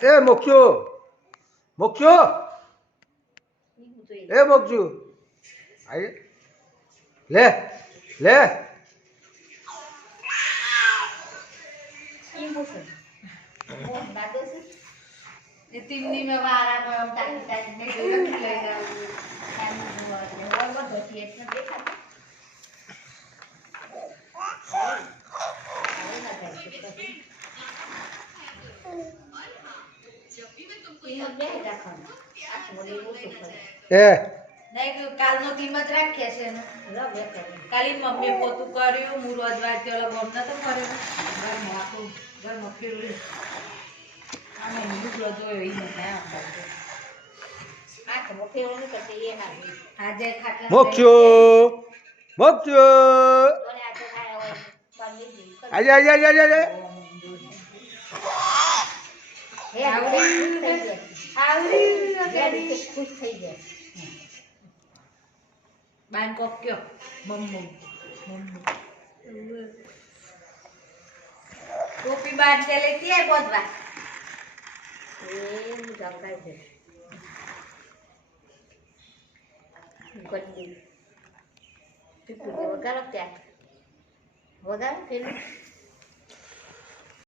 એ મોક્ષુ મોક્ષુ એ મોક્ષુ આય લે લે તીમની મેં વારા પર તાકી તાકી ને લઈ જાવ કાની જોવા એટલે હોય બધો થી એટલે દેખાતો એ નહીં કાલનો તીમ જ રાખ્યા છે એનો કાલી મમ્મી પોતું કર્યું હું રોજવાર તે ઓલા ગોમ નતો કર્યો ઘરમાં આખું ઘરમાં ફેરવી આમે લુગડો જોયો ઈ નથી આપણે આખો ફેરવો ન કરતે એ ના આજે ખાટલા મોક્ષુ મોક્ષુ આજા આજા આજા આજા હે આવડી ખુશ થઈ ગયા બેંકોક કયો મમ્મો ટોપી બાદ તે લેતી આય બોધવા એ હું જંગાઈ છે ગંદી તું વગાડો ત્યાં વગાડ ફેર